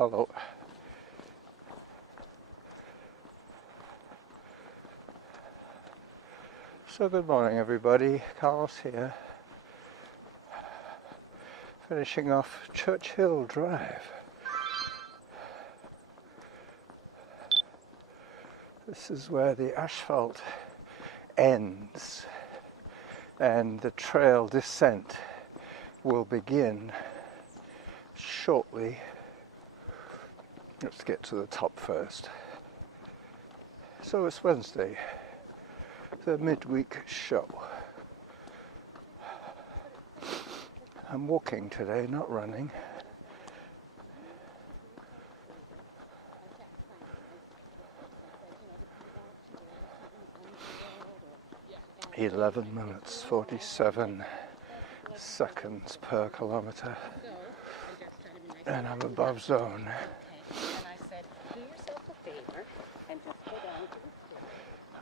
Hello. So good morning everybody, Carlos here, finishing off Churchill Drive. This is where the asphalt ends and the trail descent will begin shortly. Let's get to the top first. So it's Wednesday, the midweek show. I'm walking today, not running. (11 minutes 47 seconds per kilometre), and I'm above zone.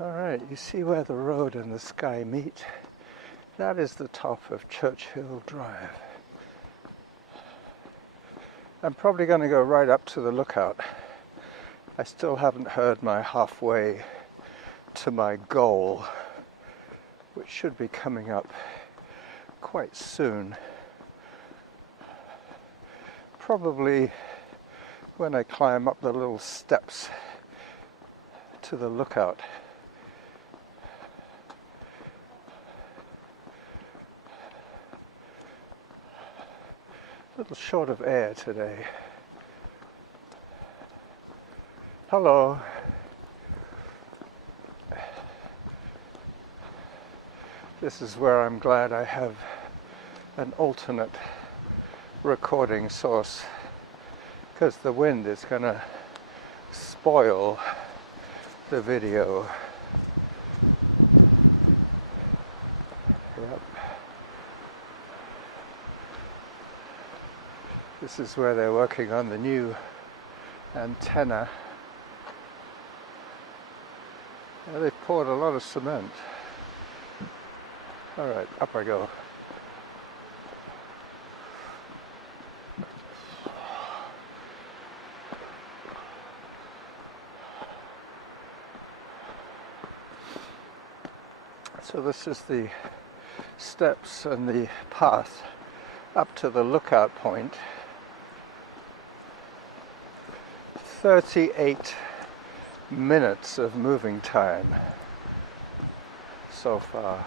Alright, you see where the road and the sky meet? That is the top of Churchill Drive. I'm probably going to go right up to the lookout. I still haven't heard my halfway to my goal, which should be coming up quite soon. Probably when I climb up the little steps to the lookout. A little short of air today. Hello. This is where I'm glad I have an alternate recording source, because the wind is going to spoil the video. Yep. This is where they're working on the new antenna. Yeah, they've poured a lot of cement. Alright, up I go. So this is the steps and the path up to the lookout point. 38 minutes of moving time so far.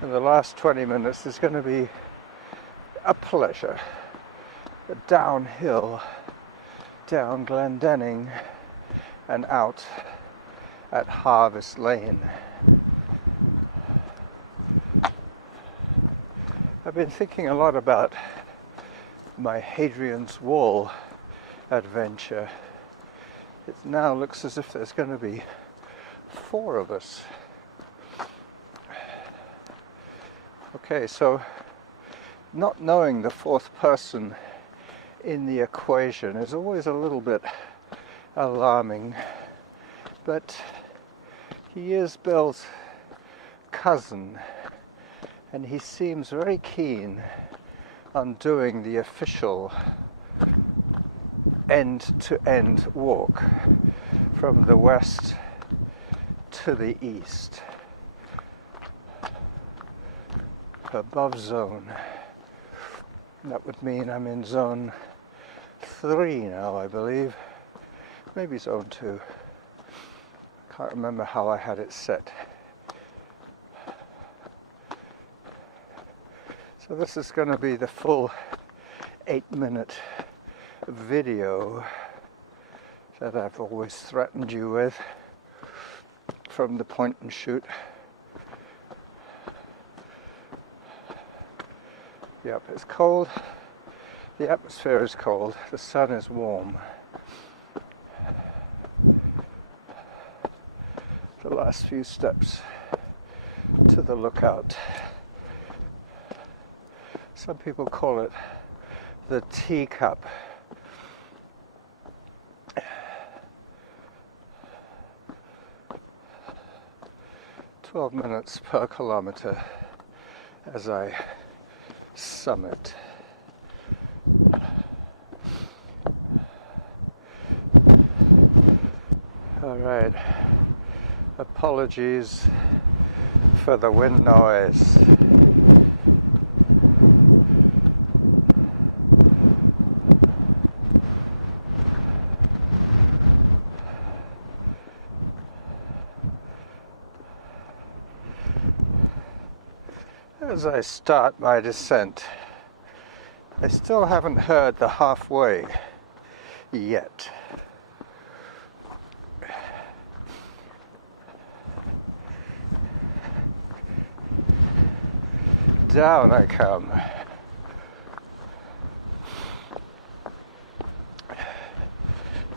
And the last 20 minutes is going to be a pleasure. A downhill, down Glen Denning and out at Harvest Lane. I've been thinking a lot about my Hadrian's Wall adventure. It now looks as if there's going to be 4 of us. Okay, so not knowing the 4th person in the equation is always a little bit alarming, but he is Bill's cousin, and he seems very keen on doing the official end-to-end walk from the west to the east, above zone. That would mean I'm in zone 3 now, I believe, maybe zone 2. Can't remember how I had it set. So this is going to be the full 8-minute video that I've always threatened you with from the point and shoot. Yep, it's cold. The atmosphere is cold. The sun is warm. The last few steps to the lookout. Some people call it the teacup. 12 minutes per kilometre as I summit. All right, apologies for the wind noise. As I start my descent, I still haven't heard the halfway yet. Down I come.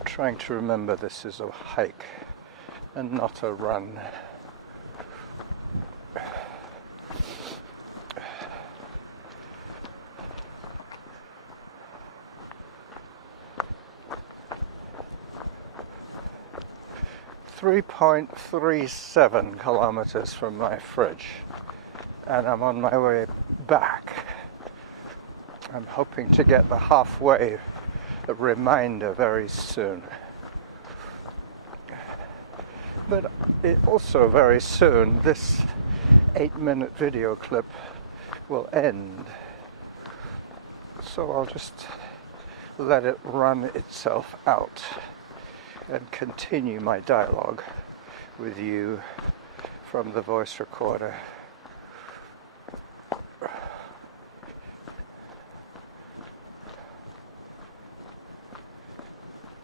Trying to remember this is a hike and not a run. 3.37 kilometers from my fridge, and I'm on my way back. I'm hoping to get the halfway reminder very soon. But also very soon, this 8-minute video clip will end. So I'll just let it run itself out and continue my dialogue with you from the voice recorder.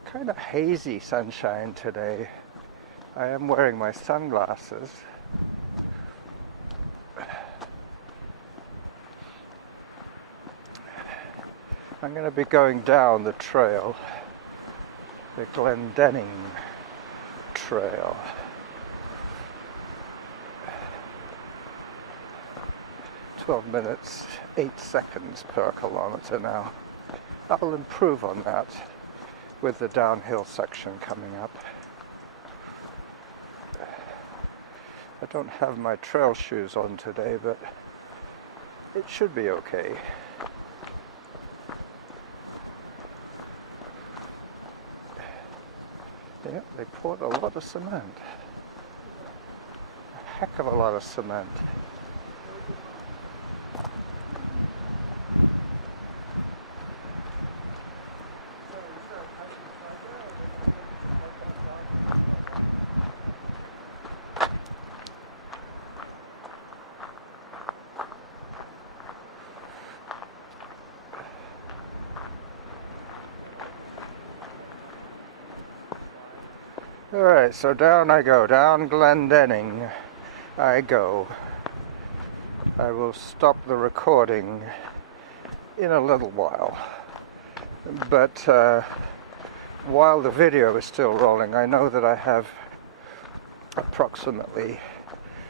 Kind of hazy sunshine today. I am wearing my sunglasses. I'm going to be going down the trail, the Glen Denning Trail. 12 minutes, 8 seconds per kilometer now. I'll improve on that with the downhill section coming up. I don't have my trail shoes on today, but it should be okay. Yeah, they poured a lot of cement. A heck of a lot of cement. Alright, so down I go, down Glen Denning I go. I will stop the recording in a little while, but while the video is still rolling, I know that I have approximately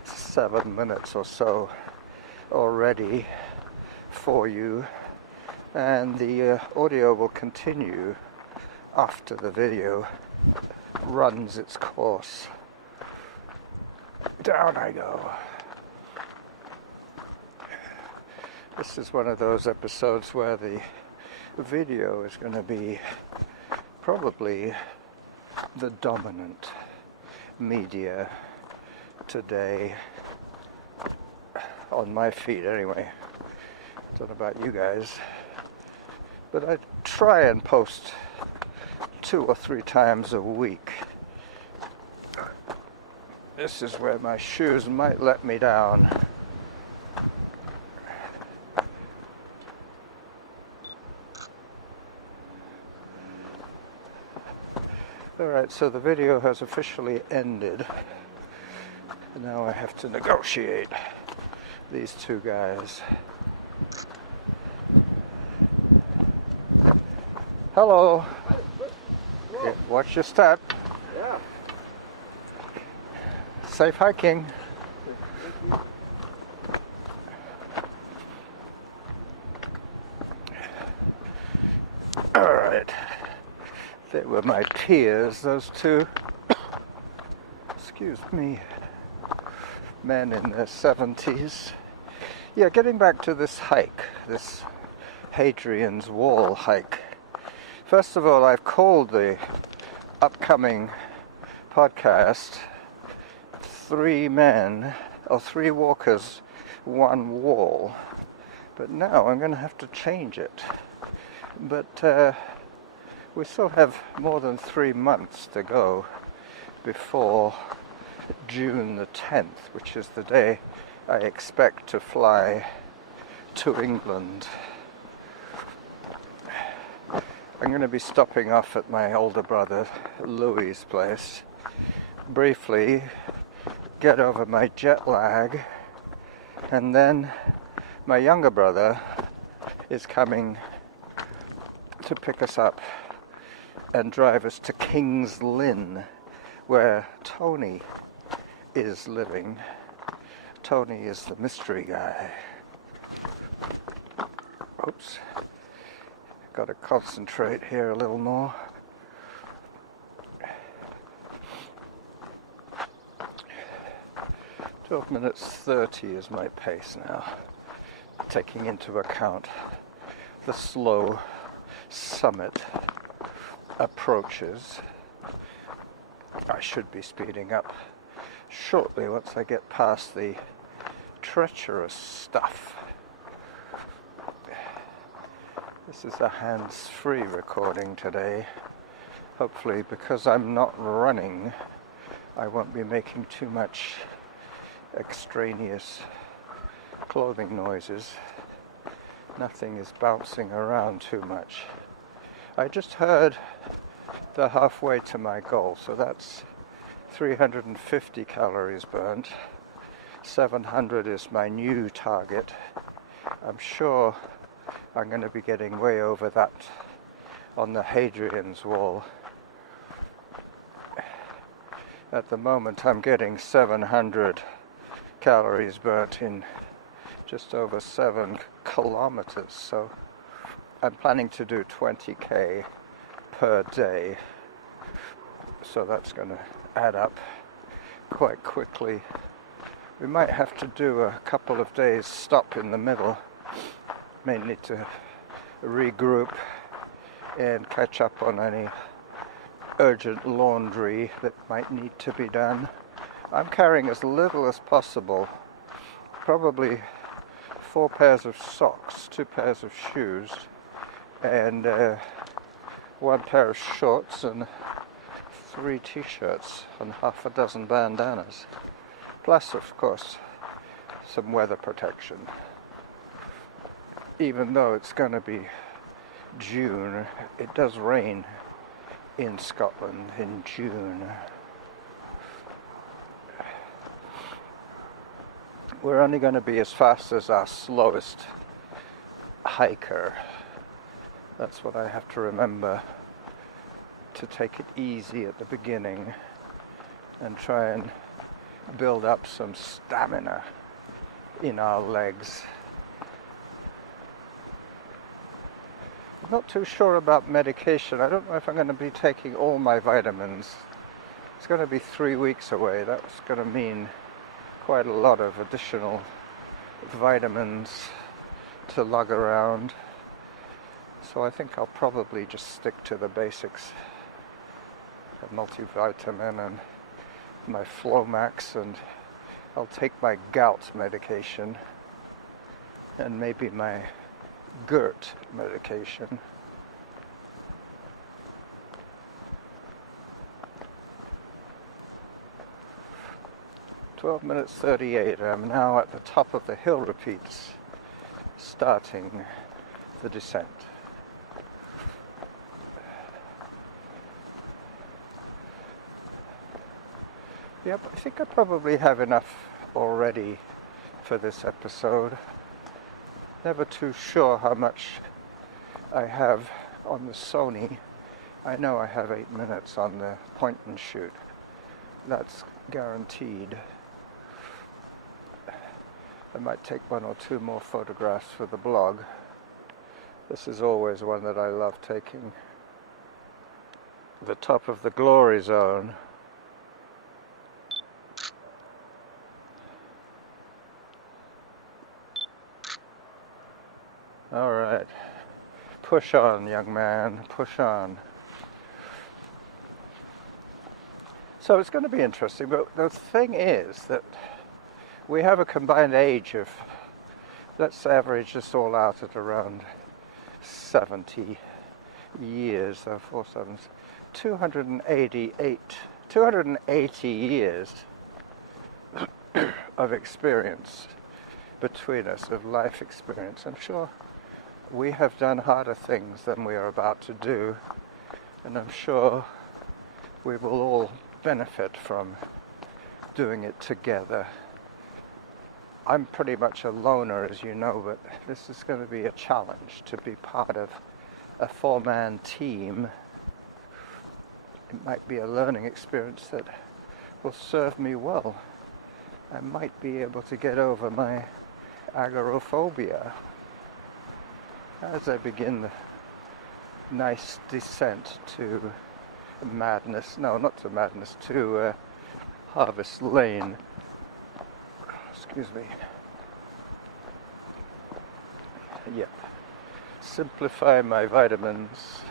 7 minutes or so already for you, and the audio will continue after the video runs its course. Down I go. This is one of those episodes where the video is going to be probably the dominant media today, on my feed anyway. Don't know about you guys, but I try and post 2 or 3 times a week. This is where my shoes might let me down. Alright, so the video has officially ended. Now I have to negotiate these 2 guys. Hello. Yeah, watch your step. Yeah. Safe hiking. All right. They were my peers, those 2. Excuse me. Men in their 70s. Yeah, getting back to this hike, this Hadrian's Wall hike. First of all, I've called the upcoming podcast, 3 men, or 3 walkers, 1 wall. But now I'm going to have to change it. But we still have more than 3 months to go before June the 10th, which is the day I expect to fly to England. I'm going to be stopping off at my older brother Louis's place, briefly get over my jet lag, and then my younger brother is coming to pick us up and drive us to King's Lynn, where Tony is living. Tony is the mystery guy. Oops. Got to concentrate here a little more. "12 minutes 30 is my pace now, taking into account the slow summit approaches. I should be speeding up shortly once I get past the treacherous stuff. This is a hands-free recording today. Hopefully, because I'm not running, I won't be making too much extraneous clothing noises. Nothing is bouncing around too much. I just heard the halfway to my goal, so that's 350 calories burnt. 700 is my new target. I'm sure I'm going to be getting way over that on the Hadrian's wall. At the moment I'm getting 700 calories burnt in just over 7 kilometres, so I'm planning to do 20k per day, so that's going to add up quite quickly. We might have to do a couple of days stop in the middle, mainly to regroup and catch up on any urgent laundry that might need to be done. I'm carrying as little as possible, probably 4 pairs of socks, 2 pairs of shoes, and 1 pair of shorts and 3 t-shirts and half a dozen bandanas, plus of course some weather protection. Even though it's going to be June, it does rain in Scotland in June. We're only going to be as fast as our slowest hiker. That's what I have to remember, to take it easy at the beginning and try and build up some stamina in our legs. I'm not too sure about medication. I don't know if I'm going to be taking all my vitamins. It's going to be 3 weeks away. That's going to mean quite a lot of additional vitamins to lug around. So I think I'll probably just stick to the basics. A multivitamin and my Flomax, and I'll take my gout medication and maybe my GERT medication. "12 minutes 38. I'm now at the top of the hill repeats, starting the descent. Yep, I think I probably have enough already for this episode. Never too sure how much I have on the Sony. I know I have 8 minutes on the point and shoot. That's guaranteed. I might take 1 or 2 more photographs for the blog. This is always one that I love taking. The top of the glory zone. All right, push on, young man, push on. So it's going to be interesting, but the thing is that we have a combined age of, let's average this all out at around 70 years, so 4 sevens, 280 years of experience between us, of life experience. I'm sure we have done harder things than we are about to do, and I'm sure we will all benefit from doing it together. I'm pretty much a loner, as you know, but this is going to be a challenge to be part of a 4-man team. It might be a learning experience that will serve me well. I might be able to get over my agoraphobia as I begin the nice descent to madness. No, not to madness, to Harvest Lane. Excuse me. Yep. Simplify my vitamins.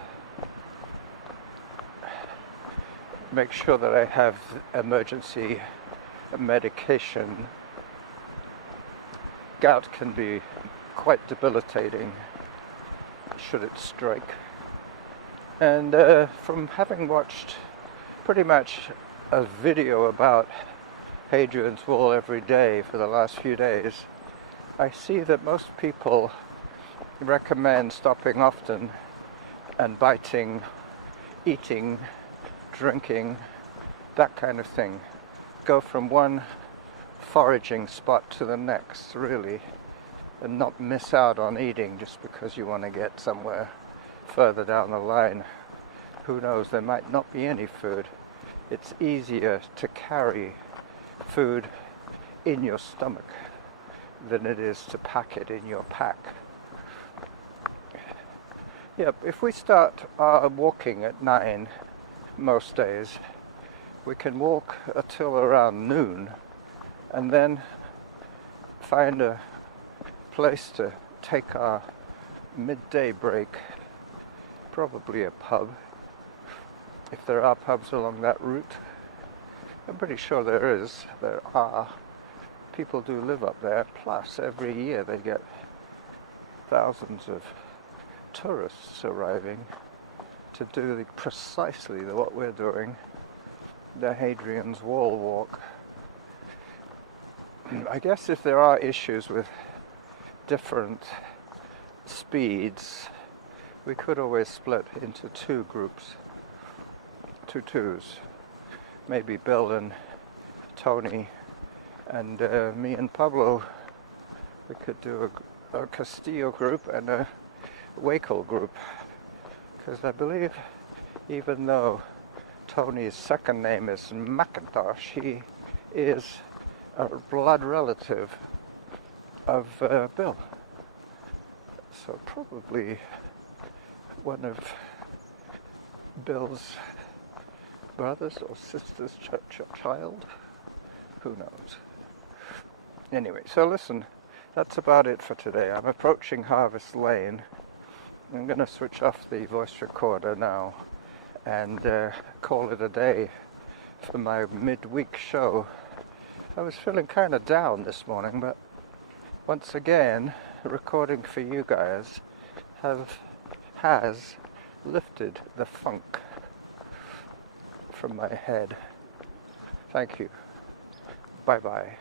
Make sure that I have emergency medication. Gout can be quite debilitating should it strike. And from having watched pretty much a video about Hadrian's Wall every day for the last few days, I see that most people recommend stopping often and biting, eating, drinking, that kind of thing. Go from one foraging spot to the next, really, and not miss out on eating just because you want to get somewhere further down the line. Who knows, there might not be any food. It's easier to carry food in your stomach than it is to pack it in your pack. Yep, if we start walking at 9 most days, we can walk until around noon and then find a place to take our midday break, probably a pub, if there are pubs along that route. I'm pretty sure there are. People do live up there, plus every year they get thousands of tourists arriving to do precisely what we're doing, the Hadrian's Wall walk. I guess if there are issues with different speeds, we could always split into 2 groups, 2 twos. Maybe Bill and Tony and me and Pablo. We could do a Castillo group and a Wakel group, because I believe even though Tony's second name is McIntosh, he is a blood relative of Bill. So probably one of Bill's brothers or sisters' child. Who knows? Anyway, so listen, that's about it for today. I'm approaching Harvest Lane. I'm going to switch off the voice recorder now and call it a day for my midweek show. I was feeling kind of down this morning, but once again, recording for you guys has lifted the funk from my head. Thank you. Bye-bye.